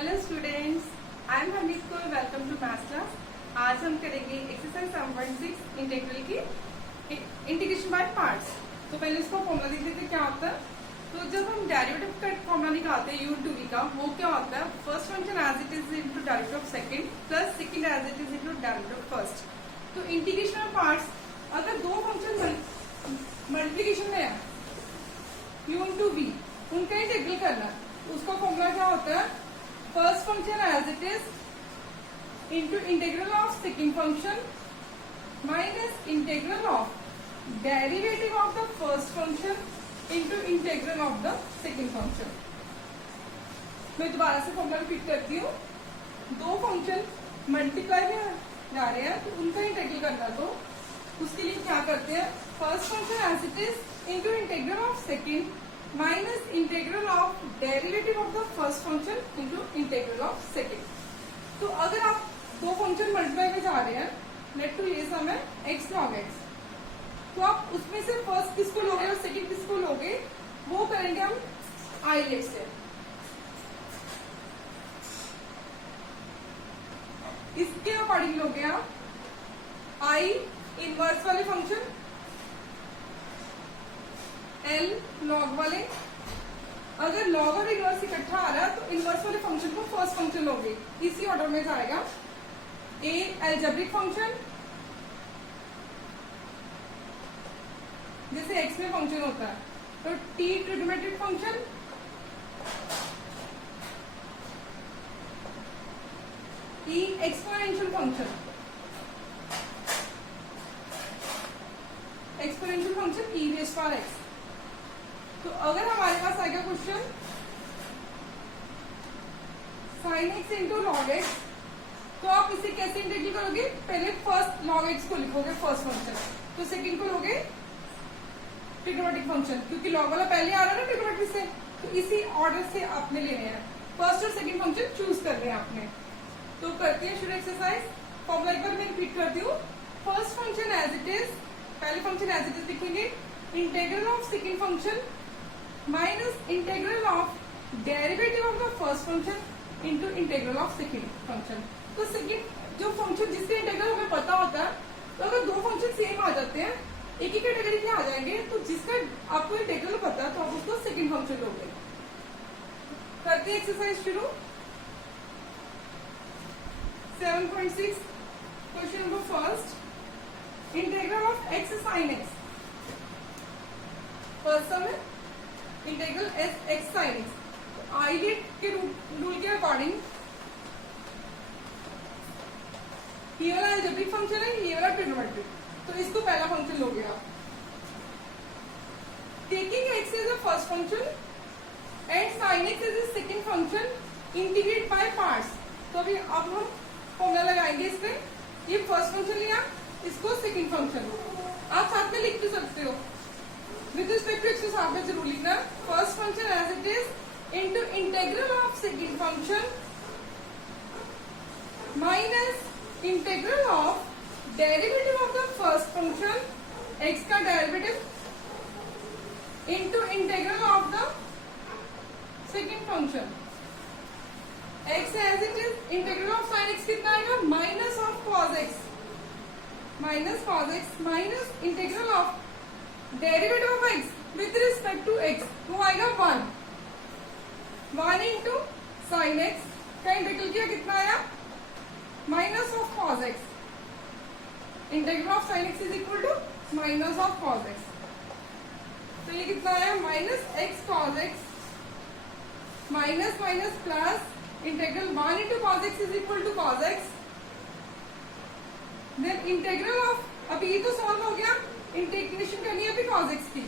Hello students, I am Hanif Kaur. Welcome to maths class. आज हम करेंगे एक्सरसाइज 7.6 इंटीग्रल की इंटीग्रेशन बाय पार्ट्स। तो पहले इसको फॉर्मूला देख लेते क्या होता है। तो जब हम डेरिवेटिव का फॉर्मूला निकालते हैं u2v का, वो क्या होता है, first function as it is into derivative of second plus second as it is into derivative of first. तो इंटीग्रेशन ऑफ पार्ट्स, अगर दो फंक्शन मल्टीप्लिकेशन में है u2v, उनका इंटीग्रल करना है, उसका फॉर्मूला क्या होता है, first function as it is into integral of second function minus integral of derivative of the first function into integral of the second function. मैं दोबारा से फॉर्मूला रिपीट करती हूँ। दो फंक्शन मल्टीप्लाई में जा रहे हैं तो उनका इंटीग्रल करना, तो उसके लिए क्या करते हैं, first function as it is into integral of second minus integral of derivative of the first function into integral of second. तो अगर आप दो फंक्शन मल्टीप्लाई में जा रहे हैं, लेट टू ये सम है x log x, तो आप उसमें से फर्स्ट किसको लोगे और सेकंड किसको लोगे, वो करेंगे हम आईलेट से। इसके अकॉर्डिंग लोगे आप i इनवर्स वाले फंक्शन, l log वाले। अगर log और इनवर्स इकट्ठा आ रहा है तो इनवर्स वाले फंक्शन को फर्स्ट फंक्शन लोगे, इसी ऑर्डर में जाएगा। a एल्जेब्रिक फंक्शन, जैसे x में फंक्शन होता है, तो t trigonometric function, e exponential function, exponential function e rays power x। तो अगर हमारे पास आएगा question sin x into log x, तो आप इसे कैसे इंटीग्रेट करोगे, पहले फर्स्ट लॉग एक्स को लिखोगे फर्स्ट फंक्शन, तो सेकंड को लोगे ट्रिग्नोमेट्रिक फंक्शन, क्योंकि लॉग वाला पहले आ रहा है ना ट्रिग्नोमेट्रिक से, तो इसी ऑर्डर से आपने लेने हैं। फर्स्ट और सेकंड फंक्शन चूज करने हैं आपने। तो करते हैं शुरू एक्सरसाइज। फॉर्मूला एक बार मैं रिपीट करती हूँ। First function as it is, पहले फंक्शन एज इट इज लिखेंगे, integral of second function minus integral of derivative of the first function into integral of second function. तो सेकंड जो फंक्शन जिसके integral हमें पता होता है, तो अगर दो फंक्शन सेम आ जाते हैं, एक ही कैटेगरी के आ जाएंगे, तो जिसका आपको इंटीग्रल पता है तो आप उसको सेकंड फंक्शन लोगे। करते हैं एक्सरसाइज शुरू। 7.6 question number first, integral of x sin x। First sum है integral x sin x। ILATE के रूल के अकॉर्डिंग ये वाला अलजेब्रिक फंक्शन है, ये वाला ट्रिग्नोमेट्रिक, तो इसको पहला फंक्शन लोगे आप। Taking x as a first function and sin x as a second function, integrate by parts. तो अभी अब हम फॉर्मूला लगाएंगे इसमें। ये फर्स्ट फंक्शन लिया, इसको सेकंड फंक्शन, आप साथ में लिख भी सकते हो। विद रिस्पेक्ट टू x के साथ में जरूर लिखना। First function as it is into integral of second function minus integral of derivative of the first function, x का derivative into integral of the second function. x as it is, integral of sin x कितना आएगा, minus of cos x, minus cos x minus integral of derivative of x with respect to x, वो आएगा 1 into sin x का integral किया, कितना आया, minus of cos x। Integral of sin x is equal to minus of cos x, तो ये कितना आया, minus x cos x minus minus plus integral 1 into cos x is equal to cos x। Then integral of, अब ये तो solve हो गया, integration करनी है अभी cos x की,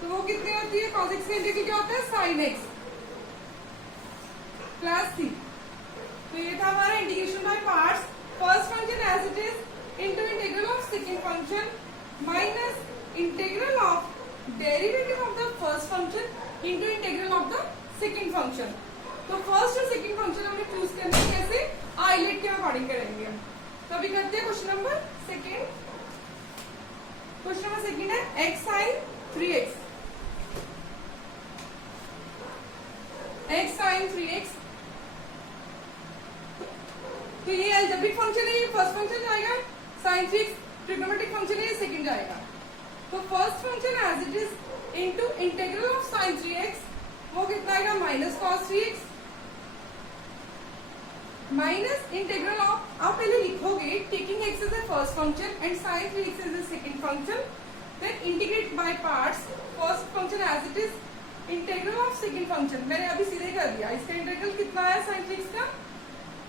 तो वो कितनी होती है, cos x का इंटीग्रल क्या होता है, sin x प्लस c। तो ये था हमारा integration by parts. First function as it is into integral of second function minus integral of derivative of the first function into integral of the second function. तो first और second function हमने choose करने हैं, कैसे, eyelet के according करेंगे। तो अभी करते हैं question number second. Question number second है x sin 3x। x sin 3x तो ये अलजेब्रिक फंक्शन है, ये फर्स्ट फंक्शन जाएगा, sin 3x ट्रिग्नोमेट्रिक फंक्शन है, ये सेकंड जाएगा। तो first function as it is into integral of sin 3x, वो कितना आएगा minus cos 3x minus integral of, आप पहले लिखोगे taking x as the first function and sin 3x as the second function, then integrate by parts first function as it is integral of second function. मैंने अभी सीधे कर दिया, इसका integral कितना है sin 3x का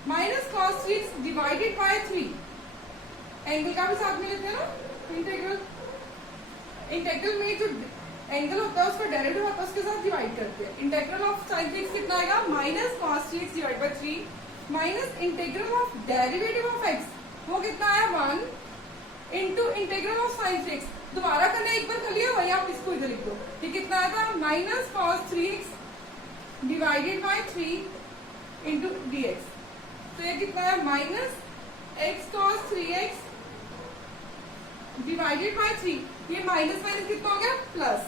minus cos 3x divided by 3, angle का भी साथ में लेते हैं ना इंटीग्रल, इंटीग्रल में जो एंगल होता है उसका डेरिवेटिव होता है उसके साथ डिवाइड करते हैं। इंटीग्रल ऑफ sin 3x कितना आएगा minus cos 3x divide by 3 minus integral of derivative of x, वो कितना आया 1 into integral of sin 3x, दोबारा करना एक बार कर लिया, वही आप इसको इधर लिख दो, ये कितना आया था minus cos 3x divided by 3 into dx, तो ये कितना है minus x cos 3x divided by 3, ये माइनस माइनस कितना हो गया प्लस,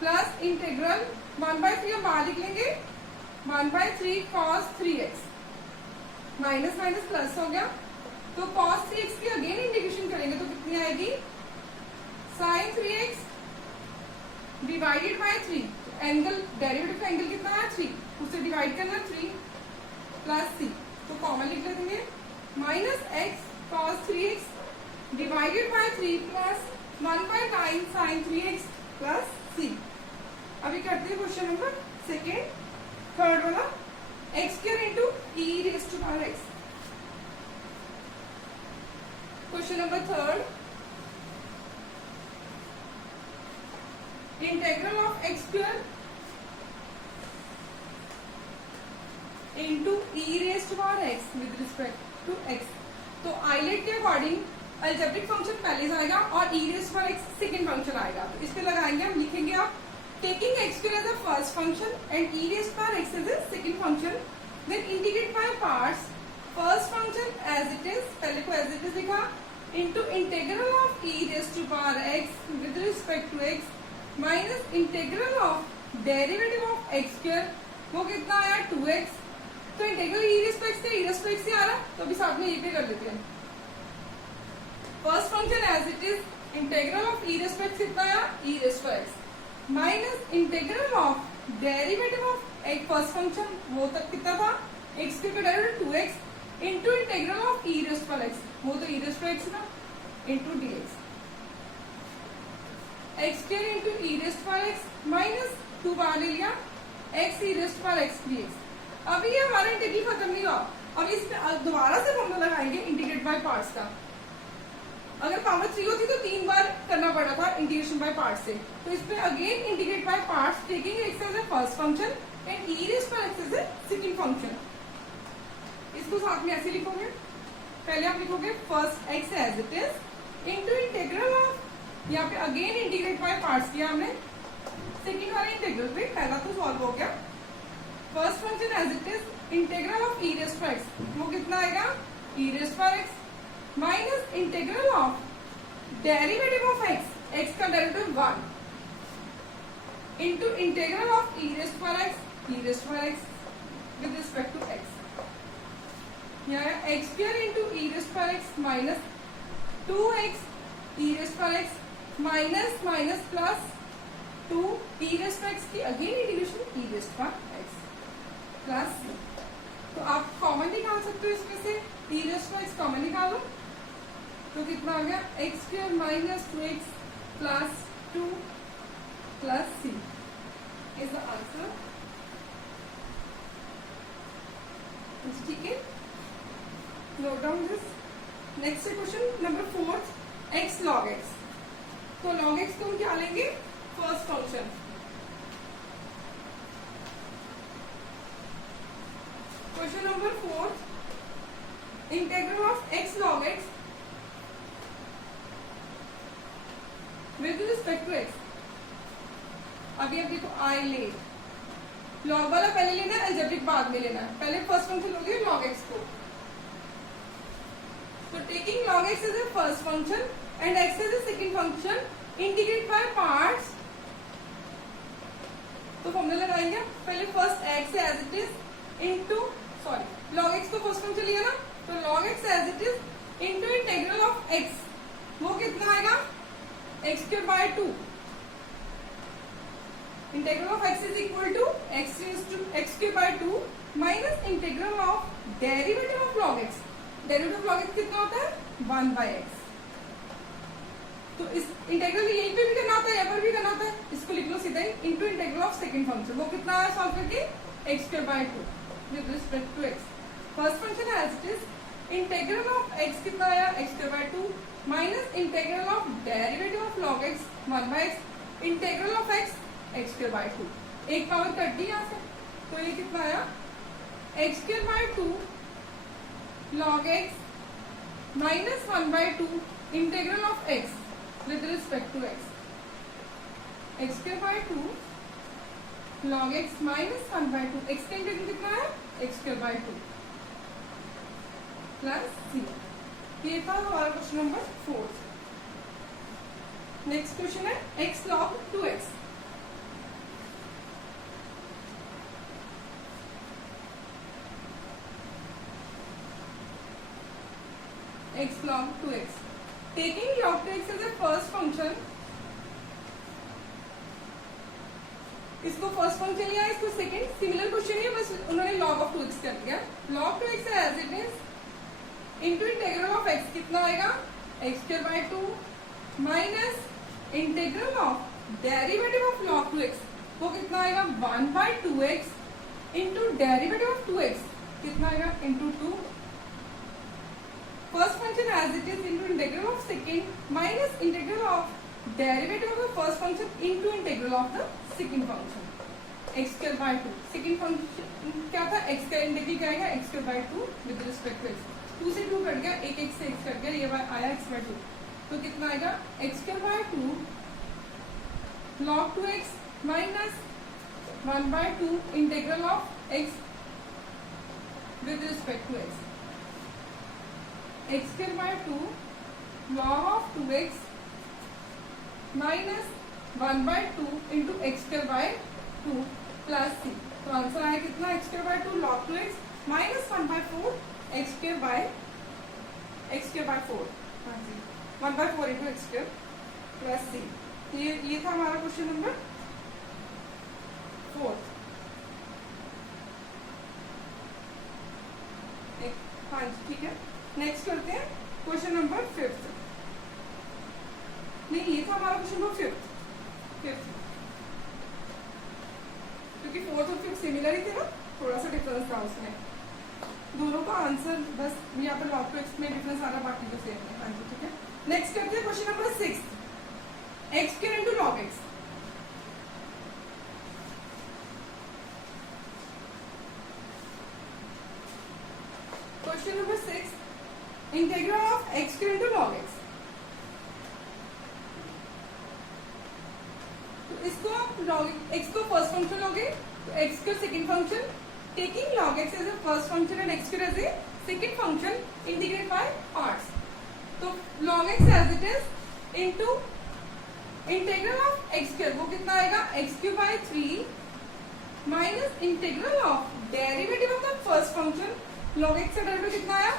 प्लस इंटीग्रल 1/3 हम बाहर लिख लेंगे 1/3 cos 3x, minus minus plus हो गया, तो cos 3x की अगेन इंटीग्रेशन करेंगे तो कितनी आएगी sin 3x divided by 3, angle derivative का एंगल कितना है 3, उसे डिवाइड करना 3 प्लस c, तो कॉमन लिख लेंगे minus x cos 3x divided by 3 plus 1/9 sin 3x plus c। अभी करते हैं क्वेश्चन नंबर सेकेंड, थर्ड वाला, x square into e raise to power x। Question number third, integral of x square into e raise to power x with respect to x। तो ILATE के according algebraic function पहले जाएगा और e raise to power x second function आएगा, तो इस पे लगाएंगे, हम लिखेंगे आप taking x square as a first function and e raised to power x as a second function, then integrate by parts first function as it is, पहले को as it is लिखा, into integral of e raised to power x with respect to x minus integral of derivative of x square, वो कितना आया 2x, तो integral e raised to x से e raised to x से आ रहा, तो अभी साथ में ये पे कर लेते हैं। First function as it is integral of e raised to x कितना आया e raised to x minus integral of derivative of एक फर्स्ट फंक्शन, वो तक कितना था x के derivative 2x into integral of e raise to x, वो तो e रेज़ टू x ना, into dx, x square into e raise to x minus 2 बाहर ले लिया x e raise to x dx। अभी ये हमारा इंटीग्रल खत्म नहीं हुआ, अब इसमें दोबारा से फॉर्मूला लगाएंगे इंटीग्रेट बाय पार्ट्स का। अगर पावर 3 होती तो 3 बार करना पड़ा था इंटीग्रेशन बाय पार्ट्स से, तो इसमें again integrate by parts taking x as a first function and e raise to x as a second function. इसको साथ में ऐसे लिखोगे, पहले आप लिखोगे first x as it is into integral of, यहाँ पे अगेन इंटीग्रेट बाय पार्ट्स किया हमने, सेकंड वाला इंटीग्रल पे पहला तो सॉल्व हो गया, first function as it is integral of e raise to x, वो कितना आएगा e raise to x minus integral of derivative of x का derivative 1 into integral of e raise to x with respect to x, यहाँ x square into e raise to x minus 2x e raise to x minus minus plus 2 e raise to x की again integration e raise to x plus, तो आप common निकाल सकते हो इसमें से e raise to x common निकालो, तो कितना आ गया x square minus 2x plus 2 plus c is the answer. ठीक है, note down this. Next question number 4 x log x, तो log x को हम क्या लेंगे first function, question number 4 integral of x log x with respect to x। अभी अब देखो आई ले, लॉग वाला पहले लेना है, अलजेब्रिक बाद में लेना है, पहले फर्स्ट फंक्शन लोगे log x को, तो taking log x as a first function and x as a second function, integrate by parts, तो फॉर्मूला लगाएंगे पहले first x as it is into, sorry log x को फर्स्ट फंक्शन लिया ना, तो log x as it is into integral of x, वो कितना आएगा x cube by 2। Integral of x is equal to x cube by 2 minus integral of derivative of log x। Derivative of log x कितना होता है 1 by x। तो इस integral यहीं पे भी करना होता है, यहाँ पर भी करना होता है, इसको लिख लो सीधा ही into integral of second function, वो कितना है सॉल्व करके x square by 2 with respect to x। First function as it is integral of x कितना आया x square by 2 minus integral of derivative of log x 1 by x integral of x x square by 2, एक power cut दी यहाँ से, तो ये कितना आया x square by 2 log x minus 1 by 2 integral of x with respect to x, x square by 2 log x minus 1 by 2, x का integral कितना है x square by 2 plus c। ये था हमारा क्वेश्चन नंबर 4। नेक्स्ट क्वेश्चन है x log 2x। x log 2x taking log 2x as a first function, इसको first function लिया, इसको सेकंड, सिमिलर क्वेश्चन है, बस उन्होंने log of 2x कर दिया। log 2x as it is into integral of x कितना आएगा x square by 2 minus integral of derivative of log 2x, वो कितना आएगा 1 bye 2x into derivative of 2x कितना आएगा into 2। First function as it is into integral of second minus integral of derivative of the first function into integral of the second function x square by 2। Second function क्या था x का integral क्या आएगा x square by 2 with respect to x, 2 से 2 cut गया, एक x से x cut गया, ये आया x बाय 2, तो कितना आएगा x square by 2 log 2x minus 1 by 2 integral of x with respect to x, x square by 2 log of 2x minus 1 by 2 into x square by 2 plus c। तो answer आया कितना x square by 2 log 2x minus 1 by 4 x square by 4, हाँ जी 1 by 4 into x square plus c। ये था हमारा question number 4। हाँ जी ठीक है, नेक्स्ट करते हैं क्वेश्चन नंबर 5। नहीं, ये था हमारा क्वेश्चन नंबर 5, क्योंकि 4th और 5th सिमिलर ही थे ना, थोड़ा सा डिफरेंस था उसमें, दोनों का आंसर बस यहाँ पर log 2x में डिफरेंस आ रहा, बाकी तो सेम है। हाँ जी ठीक है, नेक्स्ट करते हैं question number 6 x square into log x। Question number 6 integral of x square into log x। तो इसको आप log x को फर्स्ट फंक्शन लोगे तो x को second function, taking log x as a first function and x square as a second function, integrate by parts. तो log x as it is into integral of x square, वो कितना आएगा x cube by 3 minus integral of derivative of the first function, log x का derivative कितना आया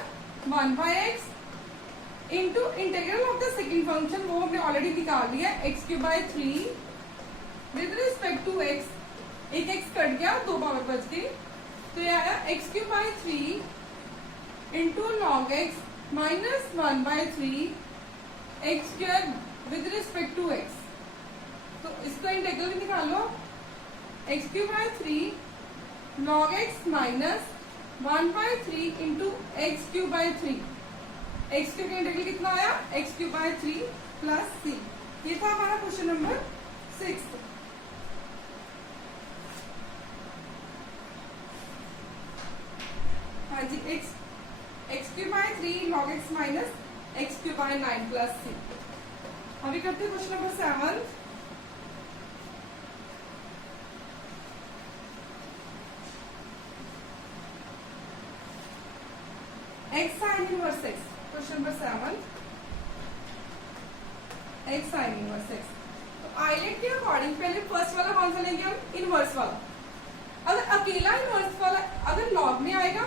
1 by x into integral of the second function, वो हमने already निकाल लिया x cube by 3 with respect to x, एक x कट गया, 2 power बच गई, तो ये आया x cube by 3 into log x minus 1 by 3 x square with respect to x। तो इसका इंटीग्रल निकालो, x cube by 3 log x minus 1 by 3 into x cube by 3, x cube का इंटीग्रल कितना आया x cube by 3 plus c। ये था हमारा question number 6। हाँ जी, x cube by 3 log x minus x cube by 9 plus c। अभी करते हैं question number 7। x sin inverse x, question number 7 x sin inverse x। तो आइलेट के अकॉर्डिंग पहले फर्स्ट वाला कौन सा लेंगे हम, इनवर्स वाला। अगर अकेला इनवर्स वाला अगर लॉग में आएगा,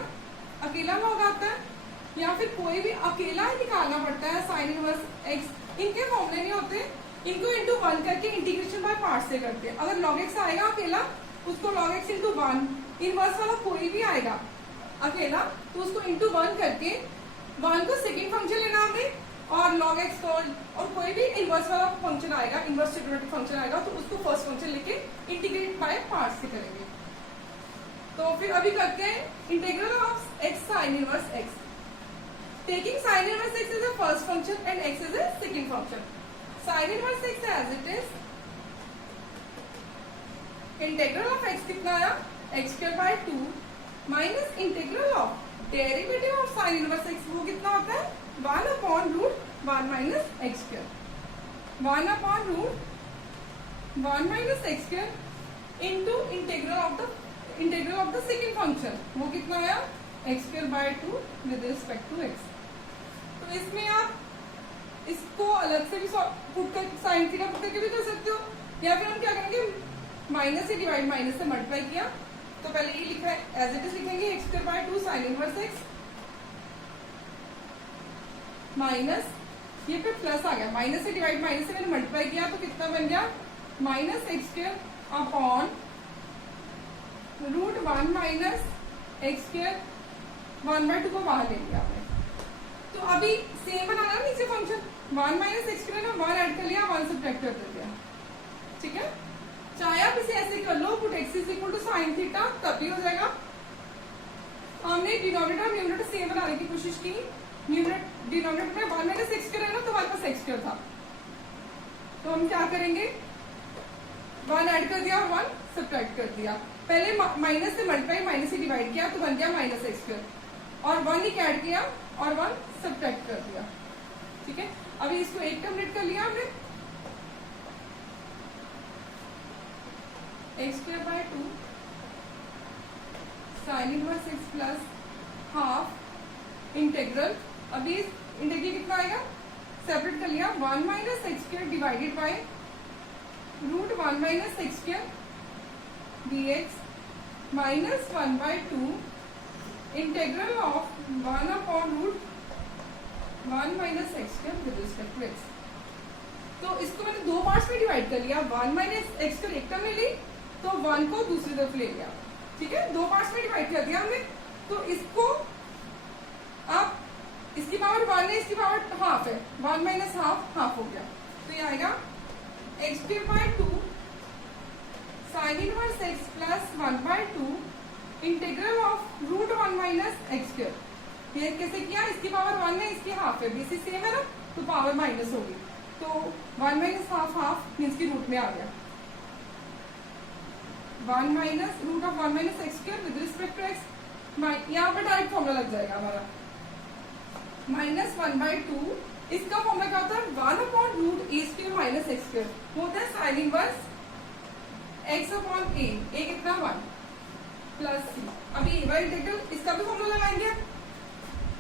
कोई भी अकेला ही निकालना पड़ता है साइन इनवर्स एक्स, इनके फॉर्मूले नहीं होते, इनको इंटू 1 करके इंटीग्रेशन बाय पार्ट से करते हैं। अगर log x आएगा अकेला, उसको log x इंटू 1, इनवर्स वाला कोई भी आएगा अकेला तो उसको इंटू 1 करके 1 को सेकेंड फंक्शन लेना हमने, और log x और कोई भी इनवर्स वाला फंक्शन आएगा, इनवर्स ट्रिग्नोमेट्रिक फंक्शन आएगा तो उसको फर्स्ट फंक्शन लेके इंटीग्रेट बाय पार्ट से करेंगे। तो फिर अभी करते हैं integral of x sine inverse x। Taking sine inverse x is the first function and x is the second function. Sine inverse x as it is, integral of x कितना आया x square by 2 minus integral of derivative of sine inverse x, वो कितना होता है 1 upon root 1 minus x square, 1 upon root 1 minus x square into integral of the second function, वो कितना आया x square by 2 with respect to x। तो इसमें आप इसको अलग से भी पुट कर साइन थीटा पुट करके भी कर सकते हो, या फिर हम क्या करेंगे माइनस से डिवाइड माइनस से मल्टीप्लाई किया, तो पहले ये लिखा है एज इट इज लिखेंगे x square by 2 sine inverse x minus, ये पे प्लस आ गया, माइनस से डिवाइड माइनस से मैंने मल्टीप्लाई किया तो कितना बन गया minus x square upon root 1 minus x square, 1 by 2 को बाहर ले लिया आपने। तो अभी सेम बनाना है नीचे फंक्शन, 1 माइनस x स्क्वायर में 1 ऐड कर लिया, 1 सब्ट्रैक्ट कर दिया, ठीक है। चाहे आप इसे ऐसे कर लो, put x is equal to sine theta, तब भी हो जाएगा। हमने डिनोमिनेटर न्यूमरेटर सेम बनाने की कोशिश की, डिनोमिनेटर में 1 माइनस x स्क्वायर है ना, तो हमारे पास x स्क्वायर था, तो हम क्या करेंगे 1 ऐड कर दिया और 1 सब्ट्रैक्ट कर दिया। पहले माइनस से मल्टीप्लाई माइनस से डिवाइड किया तो बन गया माइनस x स्क्वायर, और 1 ही ऐड किया और 1 सब्ट्रैक्ट कर दिया, ठीक है। अभी इसको एक कंप्लीट कर लिया हमने, x square by 2 sine inverse x plus half integral, अभी इंटीग्रल कितना आएगा सेपरेट कर लिया, 1 minus x square divided by root 1 minus x square dx minus 1 by 2 integral of 1 upon root 1 minus x square with respect to x। तो इसको मैंने दो parts में डिवाइड कर लिया, 1 माइनस x स्क्वायर एक टर्म ले ली तो 1 को दूसरी तरफ ले लिया, ठीक है, दो पार्ट्स में डिवाइड कर दिया हमने। तो इसको आप इसकी पावर 1 है, इसकी पावर हाफ है, 1 माइनस हाफ हाफ हो गया, तो ये आएगा x square by 2 sine inverse x plus 1 by 2 integral of root 1 minus x square. ये कैसे किया, इसकी पावर 1 है, इसकी हाफ है, बेसिस सेम है ना, तो पावर माइनस होगी, तो 1 माइनस हाफ हाफ मीन्स की रूट में आ गया, 1 minus root of 1 minus x square with respect to x, यहाँ पर डायरेक्ट फॉर्मूला लग जाएगा हमारा माइनस 1 बाय 2, इसका फॉर्मूला क्या होता है 1 upon root a square minus x square, होता है sine inverse x upon a कितना 1 प्लस सी। अभी इंटीग्रल इसका भी फॉर्मूला लगाएंगे,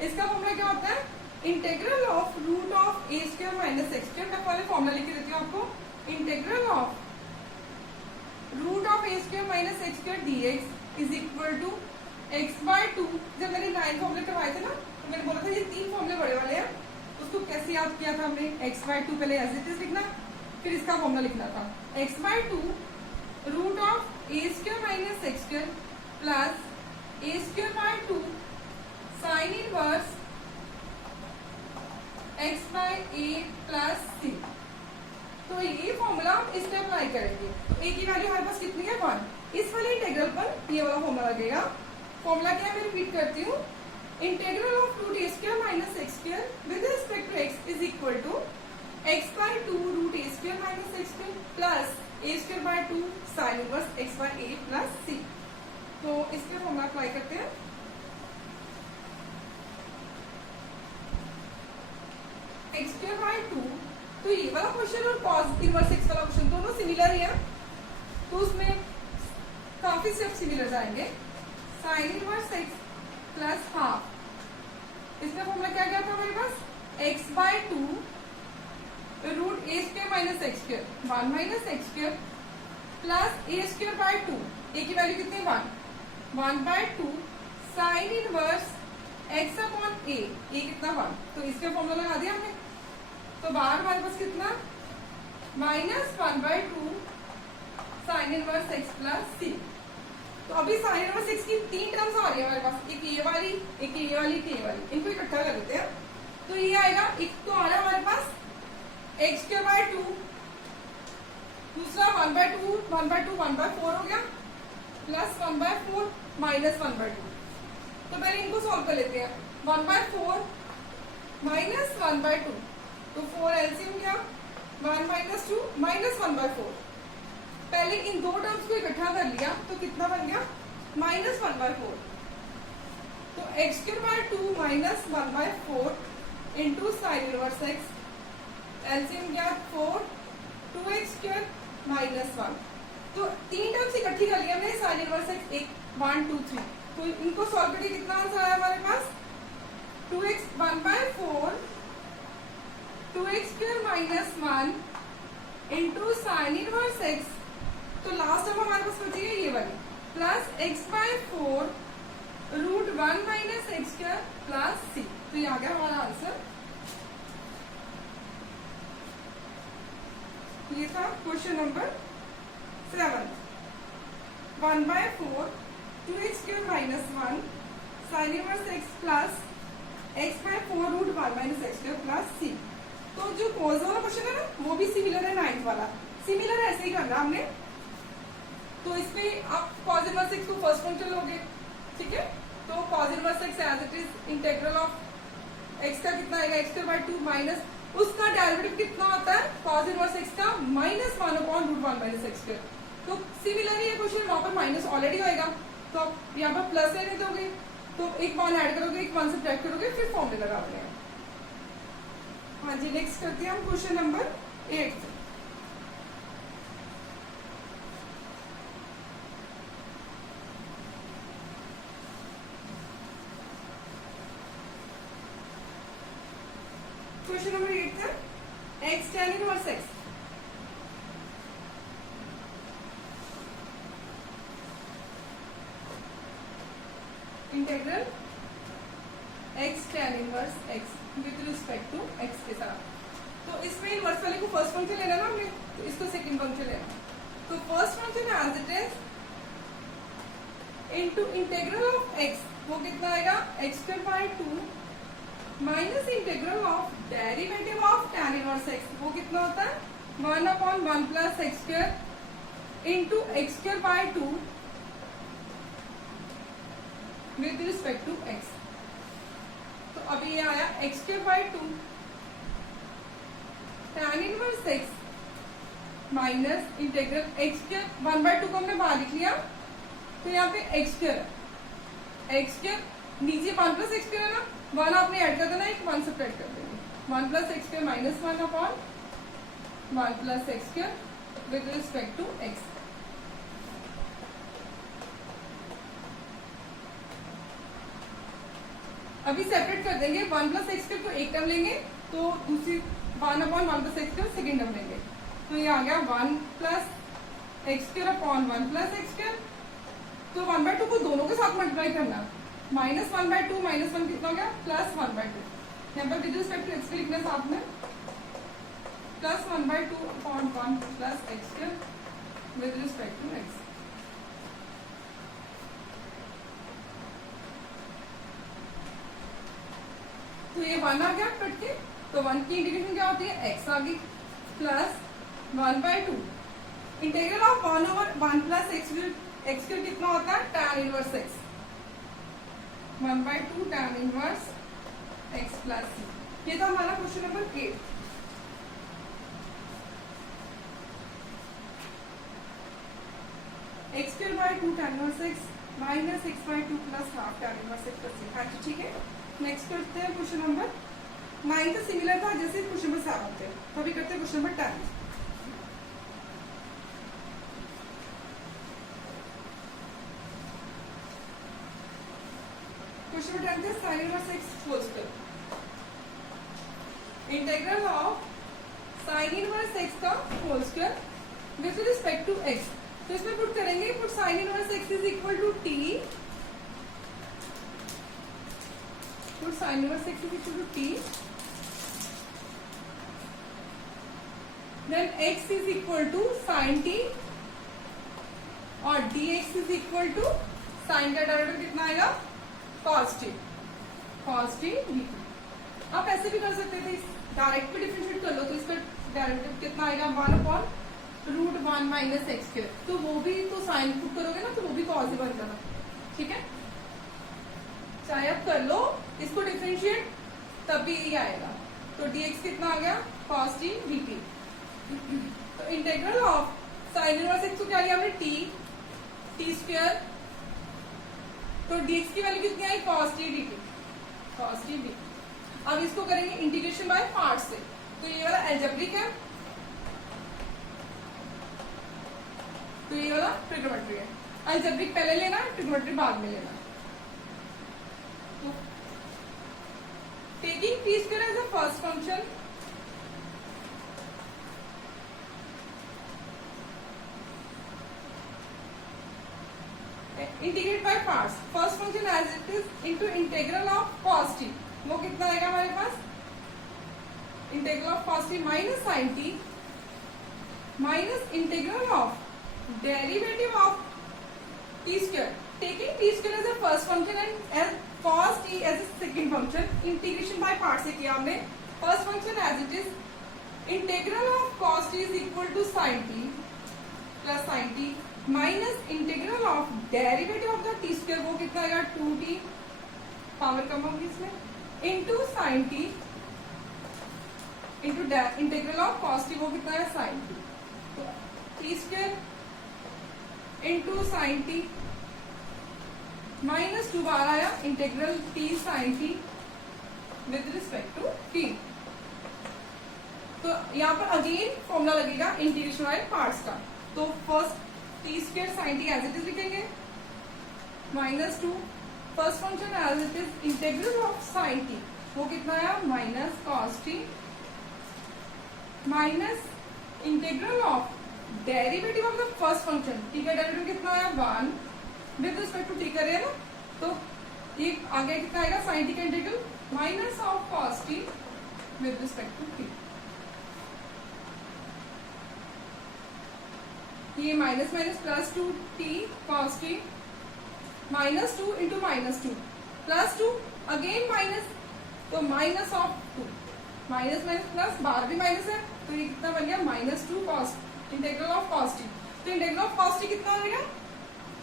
इसका फॉर्मूला क्या होता है integral of root of a square minus x square. मैं पहले फॉर्मूला लिख के देती हूँ आपको, integral of root of a square minus x square dx is equal to x by 2। जब मैंने 9 फॉर्मूले करवाए थे ना, तो मैंने बोला था ये 3 फॉर्मूले बड़े वाले हैं, उसको कैसे याद किया था हमने, x बाय 2 पहले एज इट इज लिखना, फिर इसका फॉर्मूला लिखना था x by 2 root of a square minus x square plus a square by 2 sine inverse x by a plus सी। तो ये फॉर्मूला हम इस पे अप्लाई करेंगे, तो a की वैल्यू हमारे पास कितनी है 1, इस वाले इंटीग्रल पर ये वाला फॉर्मूला लगेगा। फॉर्मूला क्या है मैं रिपीट करती हूँ, integral of root a square minus x square with respect to x is equal to x by 2 root a square minus x square plus a square by 2 sine inverse x by a plus सी। तो इस पे formula apply करते हैं, x square by 2, तो ये वाला question और cos inverse x वाला क्वेश्चन दोनों सिमिलर ही है, तो उसमें काफी स्टेप सिमिलर जाएंगे। Sine inverse x plus half, इसका फॉर्मूला क्या क्या था हमारे पास x by 2 root a square minus x square 1 minus x square plus a square by 2, a की वैल्यू कितनी 1 by 2 sine inverse x upon a कितना 1, तो इसका फॉर्मूला लगा दिया हमने। तो बाहर हमारे पास कितना -1/2 साइन इनवर्स एक्स प्लस सी। तो अभी साइन इनवर्स एक्स की 3 टर्म्स आ रही है हमारे पास, एक ये वाली, एक ये वाली, एक ये वाली, इनको इकट्ठा कर लेते हैं। तो ये आएगा, एक तो आ रहा है हमारे पास x²/2, दूसरा 1/2 1/2 1/4 हो गया, प्लस 1/4 -1/2। तो पहले इनको सॉल्व कर लेते हैं। 1/4 -1/2, तो 4 एलसीएम क्या, 1 - 2 -1/4। पहले इन दो टर्म्स को इकट्ठा कर लिया तो कितना बन गया -1/4। तो x²/2 -1/4 into sine inverse x, LCM क्या 4, 2x² -1। तो 3 टर्म्स इकट्ठी कर लिया हमने साइन इनवर्स एक्स, 1 2 3। तो इनको सॉल्व करके कितना आंसर आया हमारे पास 2x 1/4 2x² -1 into sine inverse x. तो लास्ट टर्म हमारे पास बची है ये वाली, plus x/4 √1 - x² plus c। तो ये आ गया हमारा आंसर। ये था question number 7। 1/4 2x² -1 sign inverse x plus x/4 √1 - x² plus c। तो जो कॉज वाला क्वेश्चन है ना, वो भी सिमिलर है 9th वाला, सिमिलर ऐसे ही करना हमने। तो इसमें आप कॉज इनवर्स एक्स को फर्स्ट फंक्शन लोगे, ठीक है। तो cos inverse x as it is integral of x का कितना आएगा x²/2 माइनस उसका डेरिवेटिव कितना होता है कॉज इनवर्स एक्स का -1/√1 - x²। तो सिमिलर ये क्वेश्चन, वहां पर माइनस ऑलरेडी होएगा, तो आप यहाँ पर प्लस लेने दोगे, तो एक 1 ऐड करोगे, एक 1 सब्ट्रैक्ट करोगे, फिर फॉर्मूला लगाओगे। हाँ जी, नेक्स्ट करते हैं हम क्वेश्चन नंबर 8। क्वेश्चन नंबर 8 है x tan inverse x। Integral x tan inverse x with respect to x के साथ। तो इसमें इनवर्स वाले को फर्स्ट फंक्शन लेना ना हमने, तो इसको सेकंड फंक्शन लेना। तो first function as it is into integral of x, वो कितना आएगा x²/2 minus integral of derivative of tan inverse x, वो कितना होता है 1/1 plus x² into x²/2 with respect to x। तो अभी ये आया x²/2 tan inverse x minus integral x², 1/2 को हमने बाहर लिख लिया, तो यहाँ पे x² नीचे 1 प्लस x² है ना, 1 आपने ऐड कर देना, एक 1 सब्ट्रैक्ट कर देंगे, 1 plus x² -1/1 plus x² with respect to x। अभी सेपरेट कर देंगे, 1 प्लस x² को एक टर्म लेंगे, तो दूसरी 1/1 प्लस x² सेकेंड टर्म लेंगे। तो ये आ गया 1 प्लस x²/1 प्लस x²। तो 1/2 को दोनों के साथ मल्टीप्लाई करना, -1/2 -1 कितना हो गया +1/2। यहाँ पर विद रिस्पेक्ट टू x लिखना साथ में, plus 1/2/1 plus x² with respect to x। तो ये 1 आ गया कट के, तो 1 की इंटीग्रेशन क्या होती है x आ गई, plus 1/2 integral of 1/1 plus x² कितना होता है tan inverse x, 1/2 tan inverse x plus c। ये था हमारा question number 8। x²/2 tan inverse x minus x/2 plus half tan inverse x plus c। हाँ जी ठीक है। नेक्स्ट करते हैं क्वेश्चन नंबर 9 से सिमिलर था जैसे क्वेश्चन नंबर 7 थे, तो अभी करते हैं क्वेश्चन नंबर 10। क्वेश्चन नंबर 10 है sine inverse x whole square, integral of sine inverse x का whole square with respect to x। तो इसमें पुट करेंगे, put sine inverse x is equal to t sine inverse x is equal to t, then x is equal to sine t और dx is equal to sine का derivative कितना आएगा cos t dt। आप ऐसे भी कर सकते थे, डायरेक्ट भी डिफरेंशिएट कर लो तो इसका डेरिवेटिव कितना आएगा 1/√1 माइनस एक्स स्क्वायर, तो वो भी तो साइन पुट करोगे ना तो वो भी cos ही बन जाना, ठीक है। चाहे आप कर लो इसको डिफरेंशिएट तब भी यही आएगा, तो dx कितना आ गया cos t dt। तो integral of sine inverse x को क्या लिया हमने टी स्क्वायर, तो dx की वैल्यू कितनी आई cos t dt। अब इसको करेंगे इंटीग्रेशन बाय पार्ट से, तो ये वाला एल्जेब्रिक है, तो ये वाला ट्रिग्नोमेट्री है। एल्जेब्रिक पहले लेना, ट्रिग्नोमेट्री बाद में लेना। तो taking t square as a first function, integrate by parts, first function as it is into integral of cos t, वो कितना आएगा हमारे पास integral of cos t minus sin t minus integral of derivative of t square, taking t square as a first function and cos t as a second function. Integration by part से किया हमने, first function as it is integral of cos t is equal to sin t plus sin t minus integral of derivative of the t square, वो कितना आएगा 2t, power कम होगी इसमें, into sine t into integral of cos t, वो कितना है sine t, तो t square into sine t minus 2 बार आया integral t sine t with respect to t. तो यहाँ पर अगेन फॉर्मूला लगेगा इंटीग्रेशन बाय पार्ट्स का, तो first T square sine t as it is लिखेंगे minus 2, first function as it is integral of sine t, वो कितना आया minus cos t minus integral of derivative of the first function, t का derivative कितना आया 1 with respect to T कर रहे हैं ना, तो ये आगे कितना आएगा साइन टी का integral minus of cos t with respect to t. ये minus minus plus 2t cos t minus 2 into minus 2 plus 2 again minus, तो minus of 2 minus minus plus, बार भी माइनस है, तो ये कितना बन गया minus 2 cos integral of cos t, तो इंटीग्रल ऑफ cos t कितना बनेगा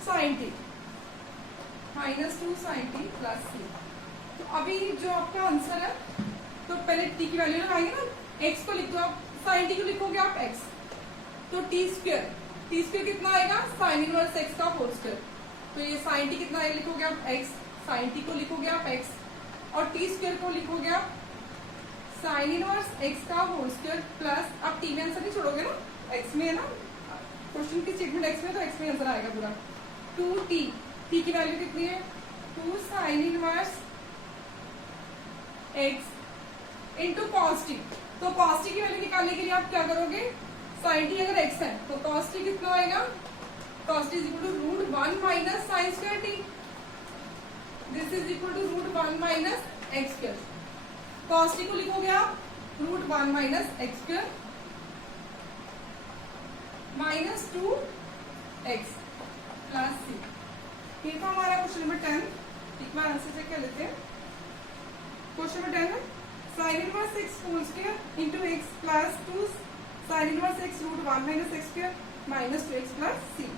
sin t minus 2 sin t plus c। तो अभी जो आपका आंसर है, तो पहले t की वैल्यू लगाएंगे ना, x को लिख दो आप, sin t को लिखोगे आप x, तो टी स्क्वायर कितना आएगा साइन इनवर्स एक्स का होल स्क्वायर, तो ये साइन टी कितना लिखोगे आप x, साइन टी को लिखोगे आप x और टी स्क्वायर को लिखोगे आप साइन इनवर्स एक्स का होल स्क्वायर प्लस, आप टी में आंसर नहीं छोड़ोगे ना, x में है ना क्वेश्चन की स्टेटमेंट x में, तो x में आंसर आएगा पूरा 2t, t की वैल्यू कितनी है 2 sine inverse x into cos t, तो cos t की वैल्यू निकालने के लिए आप क्या करोगे, sin t अगर x है तो cos t कितना आएगा, cos t is equal to √1 minus sine square t, this is equal to √1 minus x square, cos t को लिखोगे आप √1 minus x square minus 2x plus c। ये था हमारा क्वेश्चन नंबर 10, एक बार आंसर चेक कर लेते हैं। क्वेश्चन नंबर 10 है sine inverse x whole square into x plus 2 sine inverse x √1 minus x square minus 2x plus c।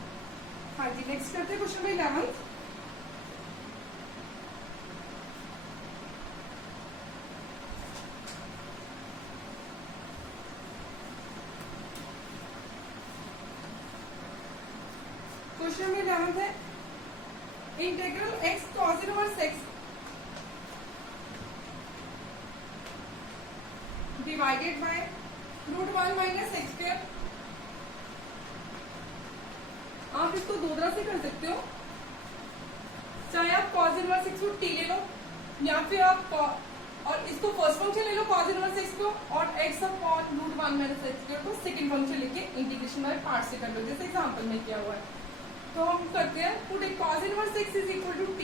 हाँ जी, next करते हैं क्वेश्चन नंबर 11। क्वेश्चन नंबर 11 है integral x cos inverse x divided by √1 minus x square. आप इसको दो तरह से कर सकते हो, चाहे आप cos इनवर्स x को t ले लो, या फिर आप और इसको फर्स्ट फंक्शन ले लो cos इनवर्स x को, और x upon √1 minus x square को सेकंड फंक्शन लेके इंटीग्रेशन बाय पार्ट से कर लो, जैसे एग्जांपल में किया हुआ है। तो हम करते हैं, put cos inverse x is equal to t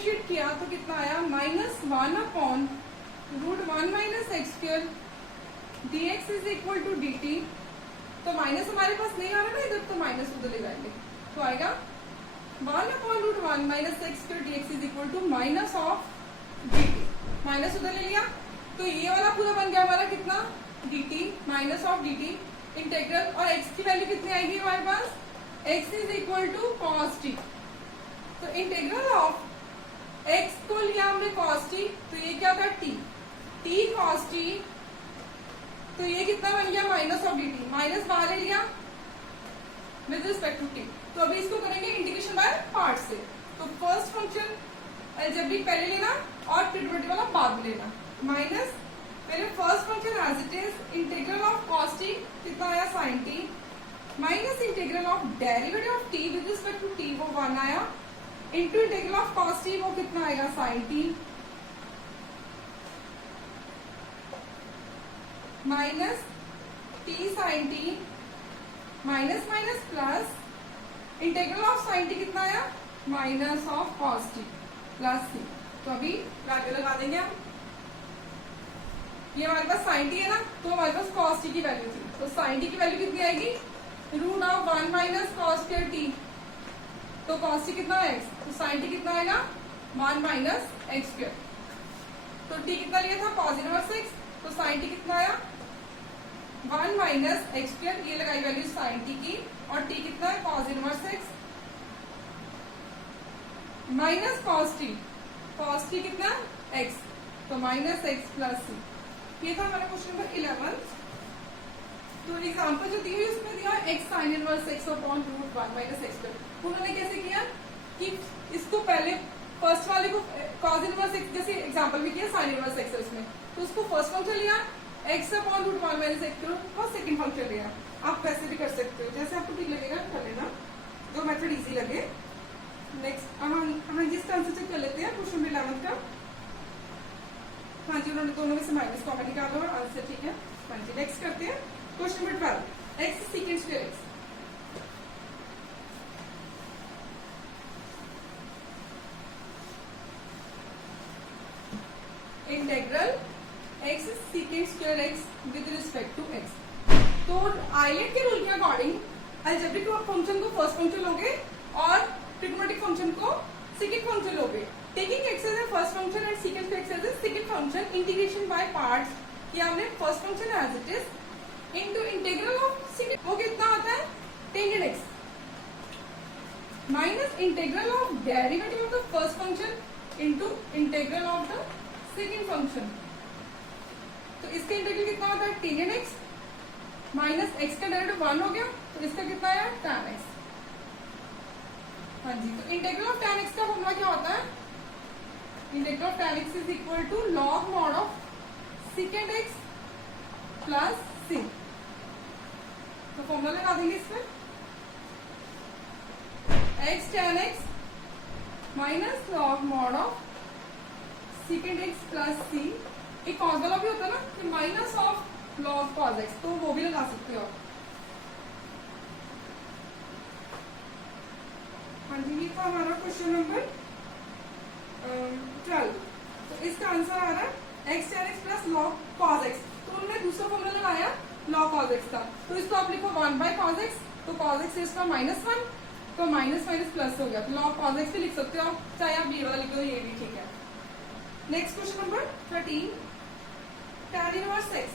differentiate किया तो कितना आया, -1/√1 - x² dx is equal to dt। तो माइनस हमारे पास नहीं आ रहा ना इधर, तो माइनस उधर ले जाएंगे, तो आएगा 1/√1 - x² dx is equal to -(dt)। Minus उधर ले लिया तो ये वाला पूरा बन गया हमारा कितना, dt -(dt) इंटेग्रल। और x की वैल्यू कितनी आएगी हमारे पास, x is equal to cos t। तो इंटेग्रल ऑफ x को लिया हमने cos t, तो ये क्या था t cos t, तो ये कितना बन गया -(dt)। माइनस बाहर ले लिया विद रिस्पेक्ट टू t। तो अभी इसको करेंगे इंटीग्रेशन बाय पार्ट से। तो फर्स्ट फंक्शन अलजेब्रिक पहले लेना और ट्रिग्नोमेट्री वाला बाद में लेना। माइनस पहले first function as it is integral of cos t कितना आया sin t, minus integral of derivative of t with respect to t वो 1 आया, into integral of cos t वो कितना आएगा sin t, minus t sin t, minus minus plus integral of sin t कितना आया, minus of cos t plus c। तो अभी value लगा देंगे हम, ये हमारे पास sin t है ना, तो हमारे पास cos t की वैल्यू थी, तो sin t की वैल्यू कितनी आएगी, √1 - cos² t। तो cos t कितना है x, तो sin t कितना आएगा 1 - x²। तो t कितना लिया था cos इनवर्स x, तो sin t कितना आया 1 - x²। ये लगाई वैल्यू sin t की, और t कितना है cos inverse x minus cos t कितना x, तो -x प्लस c। ये था हमारा क्वेश्चन नंबर 11। तो एग्जांपल जो दी हुई उसमें दिया x sin inverse x upon √1 - x²। उन्होंने कैसे किया कि इसको पहले फर्स्ट वाले को cos इनवर्स x जैसे एग्जांपल में किया, sin इनवर्स x है उसमें, तो उसको फर्स्ट फंक्शन लिया x अपॉन √1 - x² और सेकंड फंक्शन लिया। आप वैसे भी कर सकते हो, जैसे आपको ठीक लगेगा कर लेना, जो मेथड इजी लगे। नेक्स्ट हम जिसका आंसर चेक कर लेते हैं क्वेश्चन 11 का। हाँ जी, उन्होंने दोनों में से माइनस कॉमन निकाला और आंसर ठीक है। हाँ जी, नेक्स्ट करते हैं question number 12, x second square x। Integral x second square x with respect to x। तो आइलेट के रूल के अकॉर्डिंग अलजेब्रिक फंक्शन को फर्स्ट फंक्शन लोगे और ट्रिग्नोमेट्रिक फंक्शन को सेकंड फंक्शन लोगे। Taking x as a first function and secant x as a second function, integration by parts, ये हमने first function as it is into integral of secant, वो कितना आता है tan x minus integral of derivative of the first function into integral of the second function। तो इसका integral कितना होता है tan x माइनस x का डेरिवेटिव 1 हो गया, तो इसका कितना आया tan x। हाँ जी, तो इंटीग्रल ऑफ tan x का फॉर्मूला क्या होता है, integral of tan x is equal to log mod of secant x plus c। तो फॉर्मूला लगा देंगे इसमें, x tan x minus log mod of secant x plus c। एक cos वाला भी होता है ना कि minus of log cos x, तो वो भी लगा सकते हो। हाँ जी, ये था हमारा क्वेश्चन नंबर 12। तो इसका आंसर आ रहा है x tan x plus log cos x। तो उन्होंने दूसरा फॉर्मूला लगाया log cos x का, तो इसको आप लिखो 1/cos x, तो cos x इसका -1, तो माइनस माइनस प्लस हो गया, तो log cos x भी लिख सकते हो, चाहे आप ये वाला लिख दो, ये भी ठीक है। Next question number 13, tan inverse x।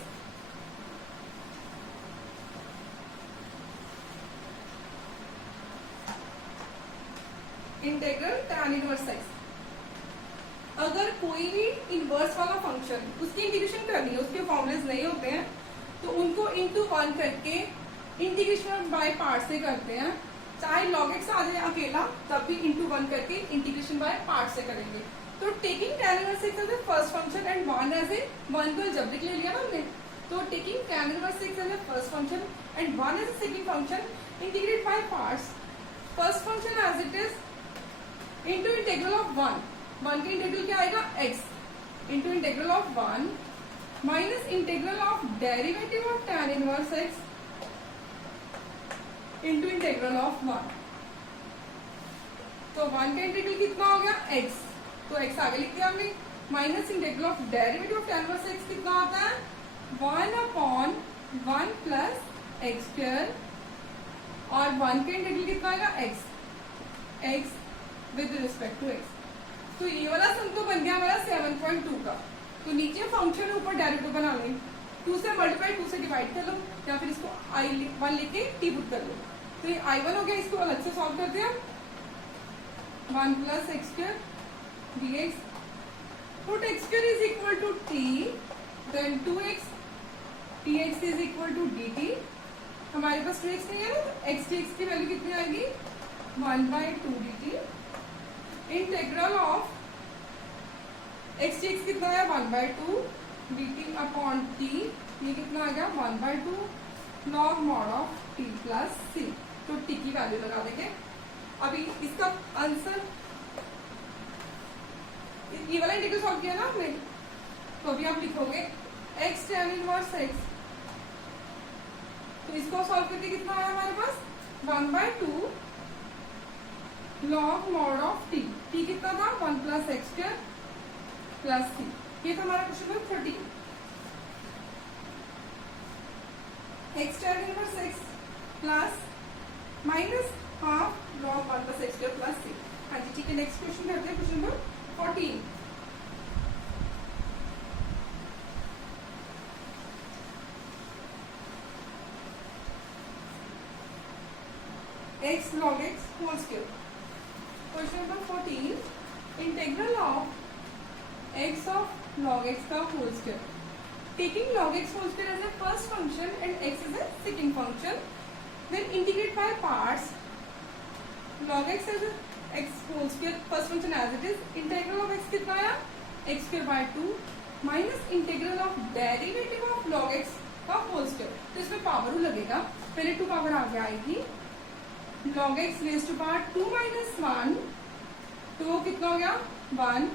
Integral tan inverse x। अगर कोई भी इनवर्स वाला फंक्शन उसकी इंटीग्रेशन करनी है, उसके फॉर्मूलेस नहीं होते हैं, तो उनको इंटू 1 करके इंटीग्रेशन बाय पार्ट से करते हैं। चाहे log x आ जाए अकेला, तब भी इंटू 1 करके इंटीग्रेशन बाय पार्ट से करेंगे। तो taking tan inverse x as a first function and 1 as a 1 को अलजेब्रिक ले लिया ना हमने, तो taking tan inverse x as a first function and 1 as a second function integrate by parts. First function as it is into integral of 1 का integral क्या आएगा x into integral of 1 minus integral of derivative of tan inverse x into integral of 1। तो 1 का integral कितना हो गया x तो x आगे लिख दिया हमने, minus integral of derivative of tan inverse x कितना आता है 1/1 प्लस एक्स स्क्वायर, और 1 का इंटीग्रल कितना आएगा x with respect to x। तो ये वाला सम तो बन गया हमारा 7.2 का। तो नीचे फंक्शन ऊपर डेरिवेटिव बना लें, 2 से मल्टीप्लाई 2 से डिवाइड कर लो, या फिर इसको I1 लेके t पुट कर लो। तो ये I1 हो गया, इसको अलग से सॉल्व करते हैं। 1 plus x square dx, put x square is equal to t, then 2x dx is equal to dt। हमारे पास 2x नहीं है ना, x dx की वैल्यू कितनी आएगी 1/2 dt। Integral of x dx कितना है 1/2 dt अपॉन t, ये कितना आ गया 1/2 log mod of t plus c। तो t की वैल्यू लगा देंगे। अभी इसका आंसर, ये वाला इंटीग्रल सॉल्व किया ना हमने, तो अभी आप लिखोगे x tan इनवर्स x, तो इसको सॉल्व करके कितना आया हमारे पास 1/2 log mod of t, t कितना था 1 plus x square plus c। ये था हमारा question number 30। x tan inverse x plus minus half log 1 plus x square plus c। हाँ जी ठीक है, नेक्स्ट क्वेश्चन करते हैं, question number 14। x log x whole square। Question number 14, integral of x of log x का whole square. Taking log x whole square as a first function and x as a second function, then integrate by parts log x as a x whole square first function as it is। Integral of x कितना आया x square by 2 minus integral of derivative of log x का whole square. तो इसमें power rule लगेगा, पहले 2 power आगे आएगी, log x raise to power 2 minus 1, तो वो कितना हो गया 1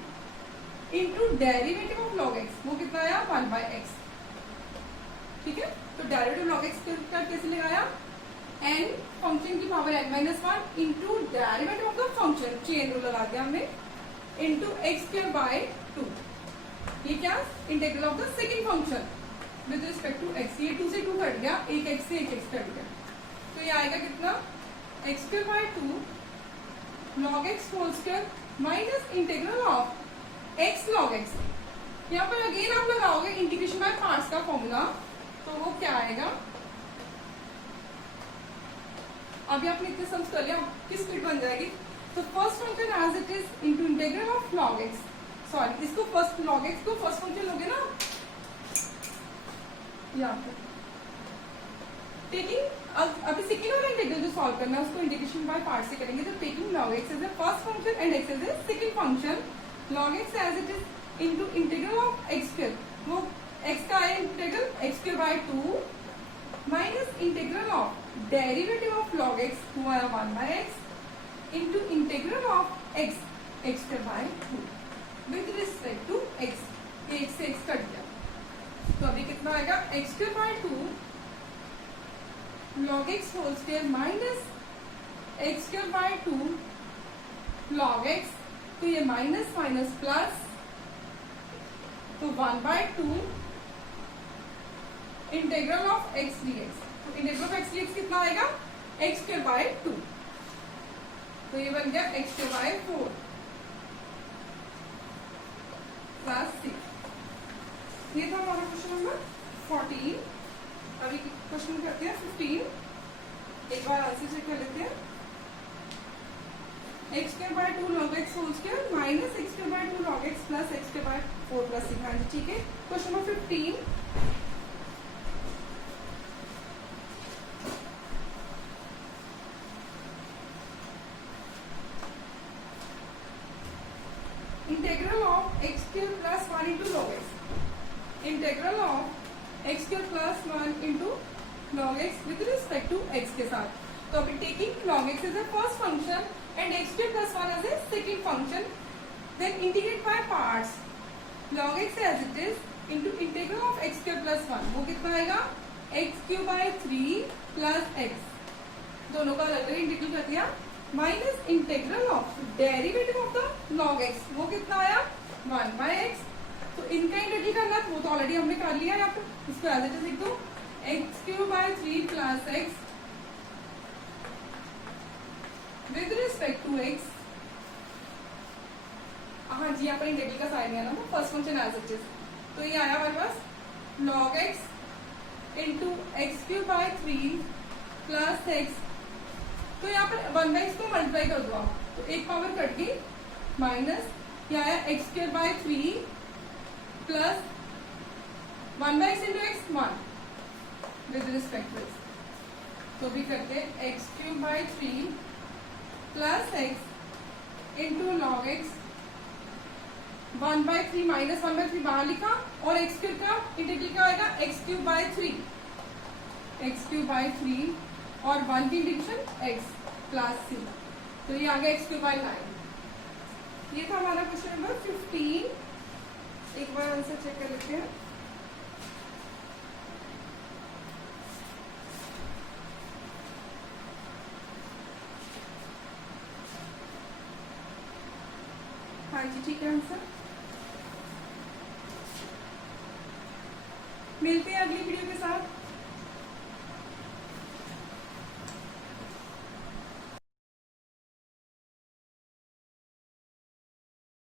into derivative of log x, वो कितना आया 1/x। ठीक है, तो डेरिवेटिव log x का कैसे लगाया, n फंक्शन की power n minus 1 into derivative of the function, chain rule लगा दिया हमने, इंटू एक्स स्क्वायर बाय 2। ये क्या integral of the second function with respect to x। ये 2 से 2 कट गया, एक x से एक x कट गया, तो ये आएगा कितना x square by 2 log x whole square minus integral of x log x। यहाँ पर अगेन आप लगाओगे इंटीग्रेशन बाय पार्ट्स का फॉर्मूला, तो वो क्या आएगा, अभी आपने इतने सम्स कर लिया, आपकी स्पीड बन जाएगी। तो first function as it is into integral of log x, sorry इसको फर्स्ट log x को फर्स्ट फंक्शन लोगे ना, यहाँ पे टेकिंग, अभी सेकंड वाला इंटीग्रल जो सॉल्व करना है उसको इंटीग्रेशन बाय पार्ट से करेंगे। तो taking log x as a first function and x as a second function, log x as it is into integral of x square, वो x का है integral x square by 2 minus integral of derivative of log x हुआ 1/x into integral of x square by 2 with respect to x। x से x cut गया, तो अभी कितना आएगा x square by 2 log x whole square minus x square by 2 log x, तो ये minus minus plus, तो 1/2 इंटीग्रल ऑफ x dx। तो इंटीग्रल ऑफ x dx कितना आएगा एक्स स्क्वायर बाय 2, तो ये बन गया एक्स स्क्वायर बाय 4 प्लस 6। ये था हमारा क्वेश्चन नंबर 14। अभी क्वेश्चन करते हैं 15, एक बार आंसर चेक कर लेते हैं। X square by 2 log x whole square minus x square by 2 log x plus x square by 4 plus 6। हाँ जी ठीक है, question number 15, integral of x square plus 1 into log x, integral of x square plus 1 into log x with respect to x के साथ। तो अभी taking log x as a first function and x square plus 1 as a second function, then integrate by parts log x as it is into integral of x square plus 1, वो कितना आएगा x cube by 3 plus x। दोनों का अलग अलग integral कर दिया, minus integral of derivative of the log x, वो कितना आया 1/x। तो इनका इंटीग्रल करना है, वो तो ऑलरेडी हमने कर लिया यहाँ पे, इसको एज इट इज लिख दो x³/3 plus x with respect to x। हाँ जी, यहाँ पर इंटीग्रल का साइन है ना, वो first function as it is. तो ये आया हमारे पास log x into x³/3 plus x। तो यहाँ पर 1/x को मल्टीप्लाई कर दो आप, तो एक पावर कट गई, माइनस क्या आया x²/3 plus 1/x into x 1 with respect to x। तो भी करते x³/3 plus x into log x 1/3 minus 1/3 बाहर लिखा, और x³ का इंटीग्रल क्या आएगा x³/3 और 1 की इंटीग्रेशन x प्लस c। तो ये आ गया x³/9। ये था हमारा क्वेश्चन नंबर 15। एक बार आंसर चेक कर लेते हैं। हाँ जी, ठीक है आंसर। मिलते हैं अगली वीडियो के साथ।